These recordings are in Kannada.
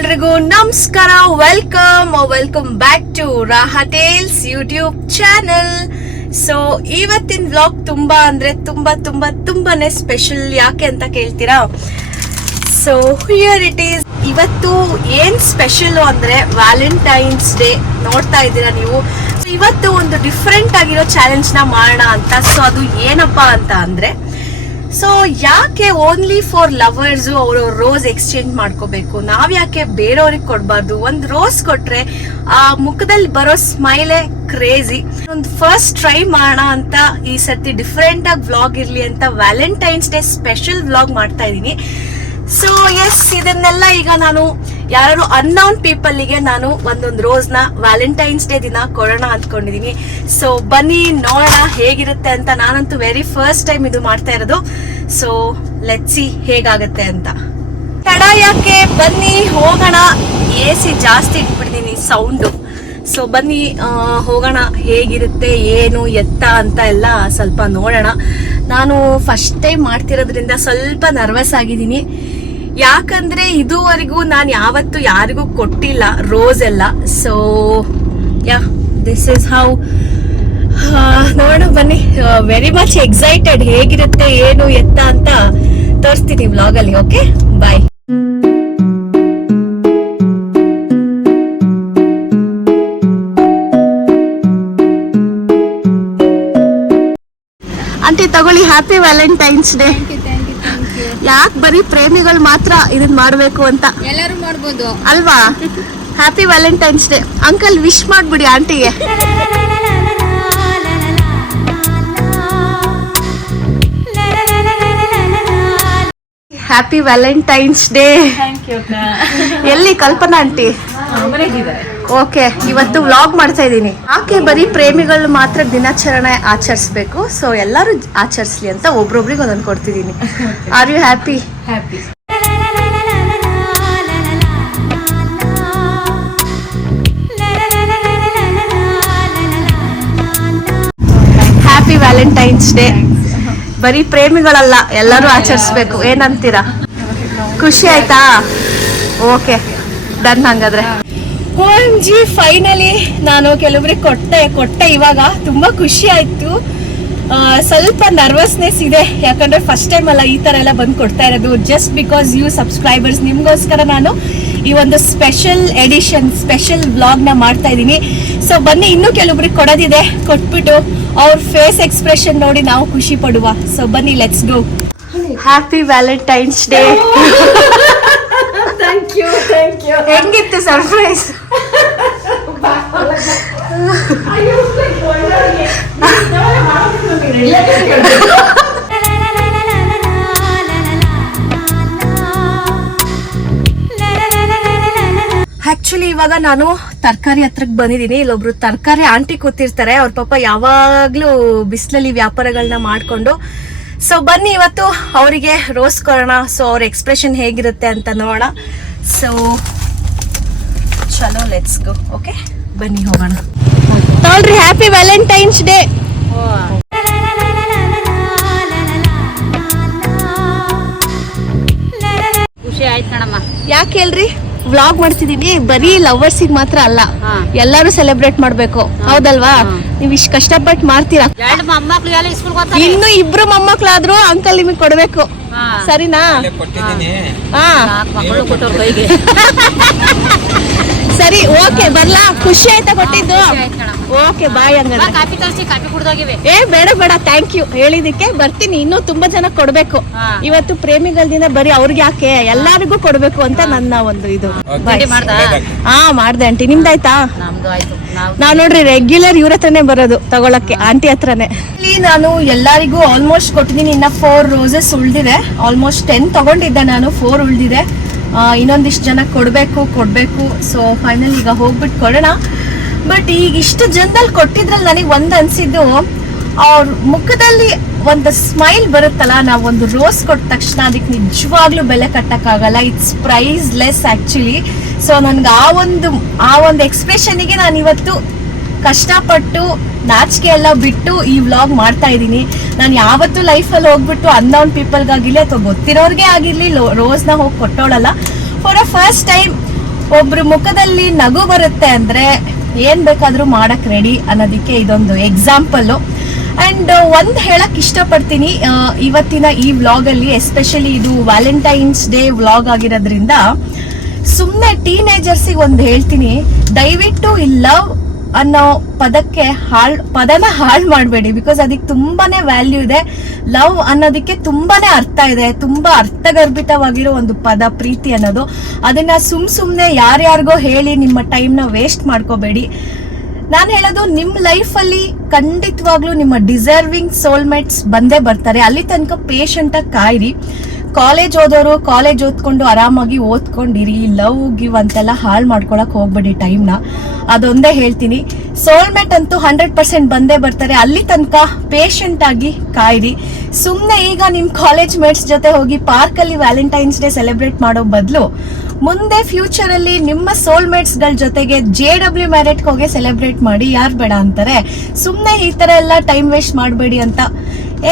ಎಲ್ರಿಗೂ ನಮಸ್ಕಾರ. Welcome back to Raha tales YouTube channel. So ಇವತ್ತಿನ ವ್ಲಾಗ್ ತುಂಬಾನೇ ಸ್ಪೆಷಲ್. ಯಾಕೆ ಅಂತ ಕೇಳ್ತೀರಾ? So here it is. ಇವತ್ತು ಏನ್ ಸ್ಪೆಷಲ್ ಅಂದ್ರೆ ವ್ಯಾಲೆಂಟೈನ್ಸ್ ಡೇ. ನೋಡ್ತಾ ಇದ್ದೀರಾ ನೀವು. ಇವತ್ತು ಒಂದು ಡಿಫ್ರೆಂಟ್ ಆಗಿರೋ ಚಾಲೆಂಜ್ ನ ಮಾಡೋಣ ಅಂತ. ಸೊ ಅದು ಏನಪ್ಪಾ ಅಂತ ಅಂದ್ರೆ, ಸೊ ಯಾಕೆ ಓನ್ಲಿ ಫಾರ್ ಲವರ್ಸ್ ಅವರು ರೋಸ್ ಎಕ್ಸ್ಚೇಂಜ್ ಮಾಡ್ಕೋಬೇಕು? ನಾವ್ ಯಾಕೆ ಬೇರೆಯವ್ರಿಗೆ ಕೊಡ್ಬಾರ್ದು? ಒಂದ್ ರೋಸ್ ಕೊಟ್ರೆ ಆ ಮುಖದಲ್ಲಿ ಬರೋ ಸ್ಮೈಲೇ ಕ್ರೇಜಿ. ಒಂದು ಫಸ್ಟ್ ಟ್ರೈ ಮಾಡೋಣ ಅಂತ ಈ ಸರ್ತಿ ಡಿಫ್ರೆಂಟ್ ಆಗಿ ವ್ಲಾಗ್ ಇರ್ಲಿ ಅಂತ ವ್ಯಾಲೆಂಟೈನ್ಸ್ ಡೇ ಸ್ಪೆಷಲ್ ವ್ಲಾಗ್ ಮಾಡ್ತಾ ಇದೀನಿ. ಸೊ ಎಸ್, ಇದನ್ನೆಲ್ಲ ಈಗ ನಾನು ಯಾರು ಅನ್ನೌನ್ ಪೀಪಲ್ಗೆ ನಾನು ಒಂದೊಂದು ರೋಸ್ ನ ವ್ಯಾಲೆಂಟೈನ್ಸ್ ಡೇ ದಿನ ಕೊಡೋಣ ಅಂದ್ಕೊಂಡಿದೀನಿ. ಸೊ ಬನ್ನಿ ನೋಡೋಣ ಹೇಗಿರುತ್ತೆ ಅಂತ. ನಾನಂತೂ ವೆರಿ ಫಸ್ಟ್ ಟೈಮ್ ಇದು ಮಾಡ್ತಾ ಇರೋದು. ಸೊ ಲೆಟ್ಸ್ ಸಿ ಹೇಗಾಗತ್ತೆ ಅಂತ. ತಡ ಯಾಕೆ, ಬನ್ನಿ ಹೋಗೋಣ. AC ಜಾಸ್ತಿ ಇಟ್ಬಿಡ್ತೀನಿ ಸೌಂಡು. ಸೊ ಬನ್ನಿ ಹೋಗೋಣ. ಹೇಗಿರುತ್ತೆ ಏನು ಎತ್ತ ಅಂತ ಎಲ್ಲ ಸ್ವಲ್ಪ ನೋಡೋಣ. ನಾನು ಫಸ್ಟ್ ಟೈಮ್ ಮಾಡ್ತಿರೋದ್ರಿಂದ ಸ್ವಲ್ಪ ನರ್ವಸ್ ಆಗಿದ್ದೀನಿ. ಯಾಕಂದ್ರೆ ಇದುವರೆಗೂ ನಾನು ಯಾವತ್ತು ಯಾರಿಗೂ ಕೊಟ್ಟಿಲ್ಲ ರೋಸ್ ಎಲ್ಲ. So yeah, this is how. ನೋಡೋಣ ಬನ್ನಿ. Very much excited. ಹೇಗಿರುತ್ತೆ ಏನು ಎತ್ತ ಅಂತ ತೋರಿಸ್ತೀನಿ ವ್ಲಾಗ್ ಅಲ್ಲಿ. ಓಕೆ, ಬಾಯ್. ಆಂಟಿ ತಗೊಳ್ಳಿ, ಹ್ಯಾಪಿ ವ್ಯಾಲೆಂಟೈನ್ಸ್ ಡೇ. ಯಾಕೆ ಬರೀ ಪ್ರೇಮಿಗಳು ಮಾತ್ರ ಇದನ್ನ ಮಾಡ್ಬೇಕು ಅಂತ? ಎಲ್ಲರೂ ಮಾಡ್ಬೋದು ಅಲ್ವಾ? Happy Valentine's day. Uncle wish ಮಾಡ್ಬಿಡಿ ಆಂಟಿಗೆ. Happy Valentine's day. ಎಲ್ಲಿ ಕಲ್ಪನಾ ಆಂಟಿ? ಓಕೆ, ಇವತ್ತು ವ್ಲಾಗ್ ಮಾಡ್ತಾ ಇದ್ದೀನಿ. ಯಾಕೆ ಬರೀ ಪ್ರೇಮಿಗಳು ಮಾತ್ರ ದಿನಾಚರಣೆ ಆಚರಿಸ್ಬೇಕು? ಸೊ ಎಲ್ಲರೂ ಆಚರಿಸ್ಲಿ ಅಂತ ಒಬ್ರೊಬ್ರಿಗೆ ಒಂದೊಂದು ಕೊಡ್ತಿದ್ದೀನಿ. Are you happy? Happy. Happy Valentine's day. ಬರೀ ಪ್ರೇಮಿಗಳಲ್ಲ, ಎಲ್ಲರೂ ಆಚರಿಸ್ಬೇಕು. ಏನಂತೀರಾ? ಖುಷಿ ಆಯ್ತಾ? Okay, done. ಹಂಗಾದ್ರೆ OMG, ಫೈನಲಿ ನಾನು ಕೆಲವರಿಗೆ ಕೊಟ್ಟೆ ಇವಾಗ. ತುಂಬಾ ಖುಷಿ ಆಯ್ತು. ಸ್ವಲ್ಪ ನರ್ವಸ್ನೆಸ್ ಇದೆ, ಯಾಕಂದ್ರೆ ಫಸ್ಟ್ ಟೈಮ್ ಅಲ್ಲ ಈ ತರ ಎಲ್ಲ ಬಂದು ಕೊಡ್ತಾ ಇರೋದು. ಜಸ್ಟ್ ಬಿಕಾಸ್ ಯು ಸಬ್ಸ್ಕ್ರೈಬರ್ಸ್, ನಿಮ್ಗೋಸ್ಕರ ನಾನು ಈ ಒಂದು ಸ್ಪೆಷಲ್ ಎಡಿಷನ್, ಸ್ಪೆಷಲ್ ವ್ಲಾಗ್ ನ ಮಾಡ್ತಾ ಇದ್ದೀನಿ. ಸೊ ಬನ್ನಿ, ಇನ್ನೂ ಕೆಲವರಿಗೆ ಕೊಡೋದಿದೆ. ಕೊಟ್ಬಿಟ್ಟು ಅವ್ರ ಫೇಸ್ ಎಕ್ಸ್ಪ್ರೆಷನ್ ನೋಡಿ ನಾವು ಖುಷಿ ಪಡುವ. ಸೊ ಬನ್ನಿ, let's go. Happy Valentine's day. Thank you. ಹೆಂಗಿತ್ತು ಸರ್ಪ್ರೈಸ್? ಆಕ್ಚುಲಿ ಇವಾಗ ನಾನು ತರಕಾರಿ ಹತ್ರಕ್ಕೆ ಬಂದಿದ್ದೀನಿ. ಇಲ್ಲೊಬ್ರು ತರಕಾರಿ ಆಂಟಿ ಕೂತಿರ್ತಾರೆ. ಅವ್ರ ಪಾಪ ಯಾವಾಗ್ಲೂ ಬಿಸಿಲಲ್ಲಿ ವ್ಯಾಪಾರಗಳನ್ನ ಮಾಡ್ಕೊಂಡು. ಸೊ ಬನ್ನಿ ಇವತ್ತು ಅವರಿಗೆ ರೋಸ್ ಕೊಡೋಣ. ಸೊ ಅವ್ರ ಎಕ್ಸ್ಪ್ರೆಷನ್ ಹೇಗಿರುತ್ತೆ ಅಂತ ನೋಡೋಣ. ಸೊ ಚಲೋ, ಲೆಟ್ಸ್ ಗೋ. ಓಕೆ, ಬನ್ನಿ ಹೋಗೋಣ. ನೋಡ್ರಿ, ಹ್ಯಾಪಿ ವ್ಯಾಲೆಂಟೈನ್ಸ್ ಡೇ. ಖುಷಿ ಆಯ್ತು ಕಣಮ್ಮ. ಯಾಕೆ ಹೇಳ್ರಿ? ವ್ಲಾಗ್ ಮಾಡ್ತಿದೀನಿ. ಬರೀ ಲವರ್ಸಿಗೆ ಮಾತ್ರ ಅಲ್ಲ, ಎಲ್ಲರೂ ಸೆಲೆಬ್ರೇಟ್ ಮಾಡ್ಬೇಕು. ಹೌದಲ್ವಾ? ನೀವ್ ಇಷ್ಟು ಕಷ್ಟಪಟ್ಟು ಮಾಡ್ತೀರಾ. ಇನ್ನು ಇಬ್ರು ಮೊಮ್ಮಕ್ಳಾದ್ರು ಅಂಕಲ್ ನಿಮಗೆ ಕೊಡ್ಬೇಕು. ಸರಿನಾ? ಸರಿ, ಓಕೆ. ಬರ್ಲಾ? ಖುಷಿ ಆಯ್ತಾ ಕೊಟ್ಟಿದ್ದು? ಓಕೆ, ಬಾಯ್. ಹಂಗಾದ್ರೆ ಬೇಡ, ಥ್ಯಾಂಕ್ ಯು ಹೇಳಿದಕ್ಕೆ. ಬರ್ತೀನಿ. ಇನ್ನೂ ತುಂಬಾ ಜನ ಕೊಡ್ಬೇಕು. ಇವತ್ತು ಪ್ರೇಮಿಗಳ ದಿನ ಬರೀ ಅವ್ರಿಗೆ ಯಾಕೆ, ಎಲ್ಲರಿಗೂ ಕೊಡ್ಬೇಕು ಅಂತ ನನ್ನ ಒಂದು ಇದು. ಮಾಡ್ದೆ ಆಂಟಿ. ನಿಮ್ದಾಯ್ತಾ? ನಾವ್ ನೋಡ್ರಿ ರೆಗ್ಯುಲರ್ ಇವ್ರ ಹತ್ರನೇ ಬರೋದು ತಗೊಳಕ್ಕೆ, ಆಂಟಿ ಹತ್ರನೇ. ಇಲ್ಲಿ ನಾನು ಎಲ್ಲರಿಗೂ ಆಲ್ಮೋಸ್ಟ್ ಕೊಟ್ಟಿದ್ದೀನಿ. ಇನ್ನ 4 ರೋಸಸ್ ಉಳ್ದಿದೆ. ಆಲ್ಮೋಸ್ಟ್ 10 ತಗೊಂಡಿದ್ದೆ ನಾನು, 4 ಉಳ್ದಿದೆ. ಇನ್ನೊಂದಿಷ್ಟು ಜನ ಕೊಡ್ಬೇಕು. ಸೊ ಫೈನಲ್ ಈಗ ಹೋಗ್ಬಿಟ್ಟು ಕೊಡೋಣ. ಬಟ್ ಈಗ ಇಷ್ಟು ಜನದಲ್ಲಿ ಕೊಟ್ಟಿದ್ರಲ್ಲಿ ನನಗೆ ಒಂದ್ ಅನ್ಸಿದ್ದು, ಅವ್ರ ಮುಖದಲ್ಲಿ ಒಂದು ಸ್ಮೈಲ್ ಬರುತ್ತಲ್ಲ. ನಾವು ಒಂದು ರೋಸ್ ಕೊಟ್ಟ ತಕ್ಷಣ ಅದಕ್ಕೆ ನಿಜವಾಗ್ಲೂ ಬೆಲೆ ಕಟ್ಟಕ್ಕಾಗಲ್ಲ. It's priceless actually. So ನನ್ಗೆ ಆ ಒಂದು ಎಕ್ಸ್ಪ್ರೆಷನ್ಗೆ ನಾನು ಇವತ್ತು ಕಷ್ಟಪಟ್ಟು ನಾಚಿಕೆ ಎಲ್ಲ ಬಿಟ್ಟು ಈ ವ್ಲಾಗ್ ಮಾಡ್ತಾ ಇದ್ದೀನಿ. ನಾನು ಯಾವತ್ತೂ ಲೈಫಲ್ಲಿ ಹೋಗ್ಬಿಟ್ಟು ಅನ್ನೌನ್ ಪೀಪಲ್ಗಾಗಿರ್ಲಿ ಅಥವಾ ಗೊತ್ತಿರೋರ್ಗೆ ಆಗಿರ್ಲಿ ರೋಸ್ನ ಹೋಗಿ ಕೊಟ್ಟೋಳಲ್ಲ. ಫಾರ್ ಅ ಫಸ್ಟ್ ಟೈಮ್ ಒಬ್ರು ಮುಖದಲ್ಲಿ ನಗು ಬರುತ್ತೆ ಅಂದ್ರೆ ಏನ್ ಬೇಕಾದ್ರೂ ಮಾಡಕ್ ರೆಡಿ ಅನ್ನೋದಕ್ಕೆ ಇದೊಂದು ಎಕ್ಸಾಂಪಲ್. ಅಂಡ್ ಒಂದ್ ಹೇಳಕ್ ಇಷ್ಟಪಡ್ತೀನಿ, ಇವತ್ತಿನ ಈ ವ್ಲಾಗ್ ಅಲ್ಲಿ ಎಸ್ಪೆಷಲಿ ಇದು ವ್ಯಾಲೆಂಟೈನ್ಸ್ ಡೇ ವ್ಲಾಗ್ ಆಗಿರೋದ್ರಿಂದ ಸುಮ್ನೆ ಟೀನೇಜರ್ಸಿಗೆ ಒಂದ್ ಹೇಳ್ತೀನಿ, ದಯವಿಟ್ಟು ಈ ಲವ್ ಅನ್ನೋ ಪದನ ಹಾಳು ಮಾಡಬೇಡಿ. ಬಿಕಾಸ್ ಅದಕ್ಕೆ ತುಂಬಾನೇ ವ್ಯಾಲ್ಯೂ ಇದೆ. ಲವ್ ಅನ್ನೋದಕ್ಕೆ ತುಂಬಾನೇ ಅರ್ಥ ಇದೆ, ತುಂಬಾ ಅರ್ಥಗರ್ಭಿತವಾಗಿರೋ ಒಂದು ಪದ ಪ್ರೀತಿ ಅನ್ನೋದು. ಅದನ್ನ ಸುಮ್ನೆ ಯಾರ್ಯಾರಿಗೋ ಹೇಳಿ ನಿಮ್ಮ ಟೈಮ್ನ ವೇಸ್ಟ್ ಮಾಡ್ಕೋಬೇಡಿ. ನಾನು ಹೇಳೋದು, ನಿಮ್ಮ ಲೈಫಲ್ಲಿ ಖಂಡಿತವಾಗ್ಲೂ ನಿಮ್ಮ ಡಿಸರ್ವಿಂಗ್ ಸೋಲ್ಮೇಟ್ಸ್ ಬಂದೇ ಬರ್ತಾರೆ. ಅಲ್ಲಿ ತನಕ ಪೇಷಂಟ್ ಆಗಿ ಕಾಯಿರಿ. ಕಾಲೇಜ್ ಓದೋರು ಕಾಲೇಜ್ ಓದ್ಕೊಂಡು ಆರಾಮಾಗಿ ಓದ್ಕೊಂಡಿರಿ. ಲವ್ ಗಿವ್ ಅಂತೆಲ್ಲ ಹಾಳು ಮಾಡ್ಕೊಳಕ್ ಹೋಗ್ಬೇಡಿ ಟೈಮ್ನ. ಅದೊಂದೇ ಹೇಳ್ತೀನಿ. ಸೋಲ್ಮೇಟ್ ಅಂತೂ 100% ಬಂದೇ ಬರ್ತಾರೆ. ಅಲ್ಲಿ ತನಕ ಪೇಷಂಟ್ ಆಗಿ ಕಾಯಿರಿ. ಸುಮ್ಮನೆ ಈಗ ನಿಮ್ಮ ಕಾಲೇಜ್ ಮೇಟ್ಸ್ ಜೊತೆ ಹೋಗಿ ಪಾರ್ಕಲ್ಲಿ ವ್ಯಾಲೆಂಟೈನ್ಸ್ ಡೇ ಸೆಲೆಬ್ರೇಟ್ ಮಾಡೋ ಬದಲು ಮುಂದೆ ಫ್ಯೂಚರ್ ಅಲ್ಲಿ ನಿಮ್ಮ ಸೋಲ್ಮೇಟ್ಸ್ ಗಳ ಜೊತೆಗೆ JW ಮ್ಯಾರೇಟ್ ಹೋಗಿ ಸೆಲೆಬ್ರೇಟ್ ಮಾಡಿ. ಯಾರು ಬೇಡ ಅಂತಾರೆ? ಸುಮ್ಮನೆ ಈ ತರ ಎಲ್ಲ ಟೈಮ್ ವೇಸ್ಟ್ ಮಾಡಬೇಡಿ ಅಂತ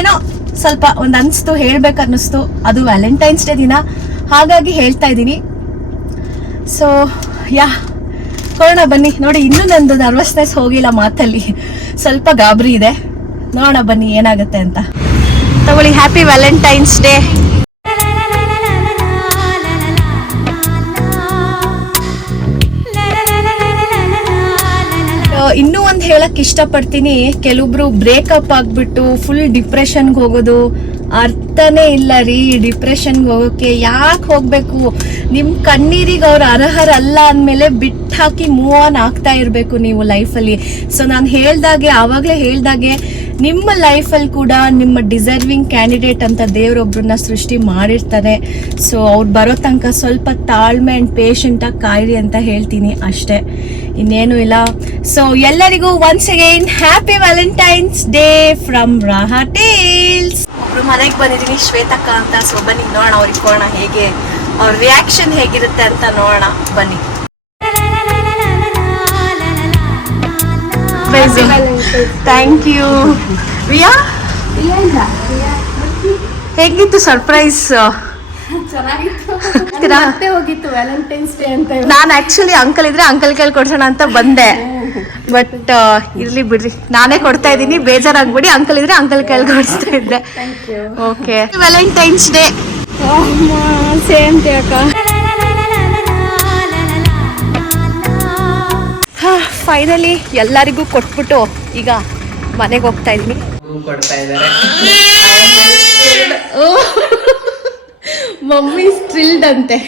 ಏನೋ ಸ್ವಲ್ಪ ಒಂದ್ ಅನ್ಸ್ತು, ಹೇಳ್ಬೇಕನ್ನಿಸ್ತು. ಅದು ವ್ಯಾಲೆಂಟೈನ್ಸ್ ಡೇ ದಿನ, ಹಾಗಾಗಿ ಹೇಳ್ತಾ ಇದ್ದೀನಿ. ಸೊ ಕೊರೋನಾ ಬನ್ನಿ ನೋಡಿ. ಇನ್ನೂ ನಂದು ನರ್ವಸ್ನೆಸ್ ಹೋಗಿಲ್ಲ ಮಾತಲ್ಲಿ, ಸ್ವಲ್ಪ ಗಾಬರಿ ಇದೆ. ನೋಡೋಣ ಬನ್ನಿ ಏನಾಗುತ್ತೆ ಅಂತ. ತಗೊಳ್ಳಿ, ಹ್ಯಾಪಿ ವ್ಯಾಲೆಂಟೈನ್ಸ್ ಡೇ. ಇನ್ನೂ ಒಂದು ಹೇಳಕ್ ಇಷ್ಟಪಡ್ತೀನಿ, ಕೆಲವೊಬ್ರು ಬ್ರೇಕಪ್ ಆಗ್ಬಿಟ್ಟು ಫುಲ್ ಡಿಪ್ರೆಷನ್ಗೆ ಹೋಗೋದು ಅರ್ಥನೇ ಇಲ್ಲ ರೀ. ಡಿಪ್ರೆಷನ್ಗೆ ಹೋಗೋಕೆ ಯಾಕೆ ಹೋಗ್ಬೇಕು? ನಿಮ್ ಕಣ್ಣೀರಿಗೆ ಅವ್ರು ಅರ್ಹರಲ್ಲ ಅಂದಮೇಲೆ ಬಿಟ್ಟು ಹಾಕಿ ಮೂವ್ ಆನ್ ಆಗ್ತಾ ಇರಬೇಕು ನೀವು ಲೈಫಲ್ಲಿ. ಸೊ ನಾನು ಆವಾಗಲೇ ಹೇಳ್ದಾಗೆ ನಿಮ್ಮ ಲೈಫಲ್ಲಿ ಕೂಡ ನಿಮ್ಮ ಡಿಸರ್ವಿಂಗ್ ಕ್ಯಾಂಡಿಡೇಟ್ ಅಂತ ದೇವರೊಬ್ಬರನ್ನ ಸೃಷ್ಟಿ ಮಾಡಿರ್ತಾರೆ. ಸೊ ಅವ್ರು ಬರೋ ತನಕ ಸ್ವಲ್ಪ ತಾಳ್ಮೆ ಅಂಡ್ ಪೇಷಂಟ್ ಆಗಿ ಕಾಯಿರಿ ಅಂತ ಹೇಳ್ತೀನಿ ಅಷ್ಟೇ, ಇನ್ನೇನು ಇಲ್ಲ. ಸೊ ಎಲ್ಲರಿಗೂ once again happy Valentine's day from Raha tales. ಒಬ್ರು ಮನೆಗೆ ಬಂದಿದ್ದೀನಿ, ಶ್ವೇತಕ್ಕ ಅಂತ. ಸೊ ಬನ್ನಿ ನೋಡೋಣ, ಅವ್ರಿಗೆ ಕೊಡೋಣ, ಹೇಗೆ ಅವ್ರ ರಿಯಾಕ್ಷನ್ ಹೇಗಿರುತ್ತೆ ಅಂತ ನೋಡೋಣ ಬನ್ನಿ. Thank you. ರಿಯಾ, ಹೇಗಿತ್ತು ಸರ್ಪ್ರೈಸ್? ಹೋಗಿತ್ತು ವ್ಯಾಲೆಂಟೈನ್ಸ್ ಡೇ ಅಂತ. ನಾನು ಆಕ್ಚುಲಿ ಅಂಕಲ್ ಇದ್ರೆ ಅಂಕಲ್ ಕೈಲಿ ಕೊಡ್ಸೋಣ ಅಂತ ಬಂದೆ, ಬಟ್ ಇರ್ಲಿ ಬಿಡ್ರಿ, ನಾನೇ ಕೊಡ್ತಾ ಇದ್ದೀನಿ, ಬೇಜಾರಾಗ್ಬಿಡಿ. ಅಂಕಲ್ ಇದ್ರೆ ಅಂಕಲ್ ಕೈಲಿ ಕೊಡಿಸ್ತಾ ಇದ್ದೆ. Okay, Valentine's day. Same day ಅಕ್ಕ. ಫೈನಲಿ ಎಲ್ಲರಿಗೂ ಕೊಟ್ಬಿಟ್ಟು ಈಗ ಮನೆಗೆ ಹೋಗ್ತಾ ಇದ್ದೀನಿ. ಮಮ್ಮಿ ಸ್ಟ್ರಿಲ್ಡ್ ಅಂತೆ.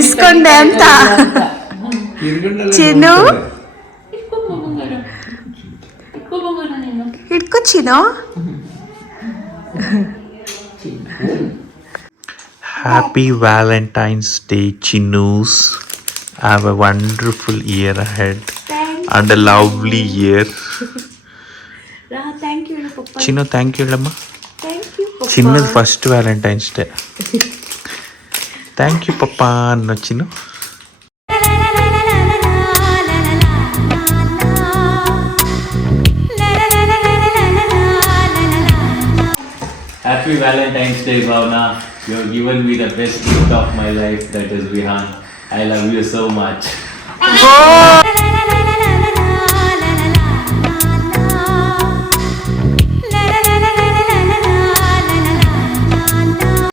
ಇಸ್ಕೊಂಡೆ ಅಂತ ಚಿನ್ನು. ಹಿಡ್ಕೊ ಚಿನ್ನು. Happy Valentine's Day, Chinnus. Have a wonderful year ahead and a lovely year. Thank you, Papa. Chinnu, thank you, Lamma. Thank you, Papa. Chinnu's first Valentine's Day. Thank you, Papa. No, Chinnu. Happy Valentine's Day, Bhavna. You have given me the best gift of my life, that is Vihan. I love you so much.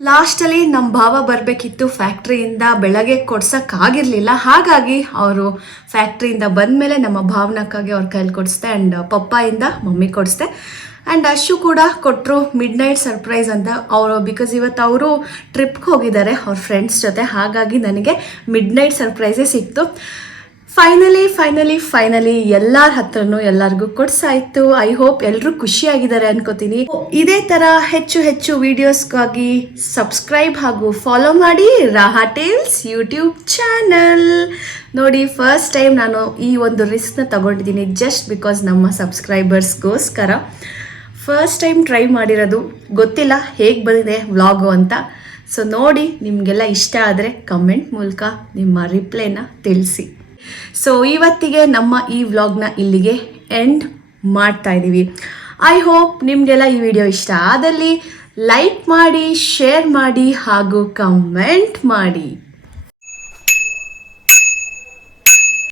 ಲಾಸ್ಟಲ್ಲಿ ನಮ್ಮ ಭಾವ ಬರಬೇಕಿತ್ತು ಫ್ಯಾಕ್ಟ್ರಿಯಿಂದ, ಬೆಳಗ್ಗೆ ಕೊಡ್ಸೋಕ್ಕಾಗಿರಲಿಲ್ಲ. ಹಾಗಾಗಿ ಅವರು ಫ್ಯಾಕ್ಟ್ರಿಯಿಂದ ಬಂದಮೇಲೆ ನಮ್ಮ ಭಾವನಕ್ಕಾಗಿ ಅವ್ರ ಕೈಲಿ ಕೊಡಿಸ್ದೆ. ಆ್ಯಂಡ್ ಪಪ್ಪಾಯಿಂದ ಮಮ್ಮಿ ಕೊಡಿಸ್ದೆ. ಆ್ಯಂಡ್ ಅಶು ಕೂಡ ಕೊಟ್ಟರು ಮಿಡ್ ನೈಟ್ ಸರ್ಪ್ರೈಸ್ ಅಂತ. ಅವರು ಬಿಕಾಸ್ ಇವತ್ತು ಅವರು ಟ್ರಿಪ್ಗೆ ಹೋಗಿದ್ದಾರೆ ಅವ್ರ ಫ್ರೆಂಡ್ಸ್ ಜೊತೆ, ಹಾಗಾಗಿ ನನಗೆ ಮಿಡ್ ನೈಟ್ ಸರ್ಪ್ರೈಸೇ ಸಿಕ್ತು. ಫೈನಲಿ ಎಲ್ಲರ ಹತ್ರನೂ ಎಲ್ಲರಿಗೂ ಕೊಡ್ಸಾಯ್ತು. ಐ ಹೋಪ್ ಎಲ್ಲರೂ ಖುಷಿಯಾಗಿದ್ದಾರೆ ಅನ್ಕೋತೀನಿ. ಇದೇ ಥರ ಹೆಚ್ಚು ವಿಡಿಯೋಸ್ಗಾಗಿ ಸಬ್ಸ್ಕ್ರೈಬ್ ಹಾಗೂ ಫಾಲೋ ಮಾಡಿ ರಾಹಾ ಟೇಲ್ಸ್ ಯೂಟ್ಯೂಬ್ ಚಾನಲ್. ನೋಡಿ, ಫಸ್ಟ್ ಟೈಮ್ ನಾನು ಈ ಒಂದು ರಿಸ್ಕ್ನ ತಗೊಂಡಿದ್ದೀನಿ ಜಸ್ಟ್ ಬಿಕಾಸ್ ನಮ್ಮ ಸಬ್ಸ್ಕ್ರೈಬರ್ಸ್ಗೋಸ್ಕರ. ಫಸ್ಟ್ ಟೈಮ್ ಟ್ರೈ ಮಾಡಿರೋದು, ಗೊತ್ತಿಲ್ಲ ಹೇಗೆ ಬಂದಿದೆ ವ್ಲಾಗು ಅಂತ. ಸೊ ನೋಡಿ ನಿಮಗೆಲ್ಲ ಇಷ್ಟ ಆದರೆ ಕಮೆಂಟ್ ಮೂಲಕ ನಿಮ್ಮ ರಿಪ್ಲೈನ ತಿಳಿಸಿ. ಸೊ ಇವತ್ತಿಗೆ ನಮ್ಮ ಈ ವ್ಲಾಗ್ನ ಇಲ್ಲಿಗೆ ಎಂಡ್ ಮಾಡ್ತಾ ಇದ್ದೀವಿ. ಐ ಹೋಪ್ ನಿಮಗೆಲ್ಲ ಈ ವಿಡಿಯೋ ಇಷ್ಟ ಆದಲ್ಲಿ ಲೈಕ್ ಮಾಡಿ, ಶೇರ್ ಮಾಡಿ ಹಾಗೂ ಕಮೆಂಟ್ ಮಾಡಿ.